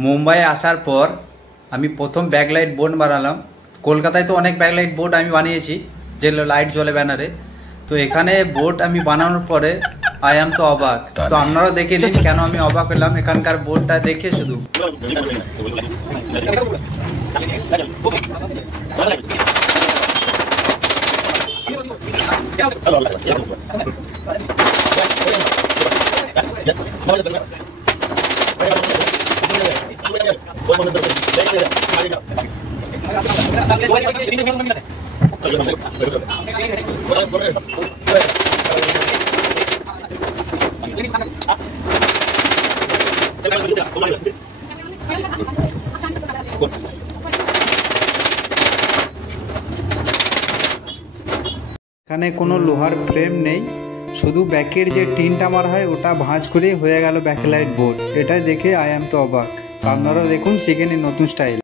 মুম্বাই আসার পর আমি প্রথম ব্যাকলাইট বোর্ড বানালাম। কলকাতায় তো অনেক ব্যাকলাইট বোর্ড আমি বানিয়েছি, যে লাইট জ্বলে ব্যানারে। তো এখানে বোর্ড আমি বানানোর পরে আই এম তো অবাক। তো আপনারাও দেখে নিন কেন আমি অবাক হলাম এখানকার বোর্ডটা দেখে। শুধু এখানে কোনো লোহার ফ্রেম নেই, শুধু ব্যাকের যে টিনটা মারা হয় ওটা ভাঁজ করে হয়ে গেল ব্যাকলাইট বোর্ড। এটা দেখে আই এম তো অবাক। আপনারাও দেখুন, শিখে নিন নতুন স্টাইল।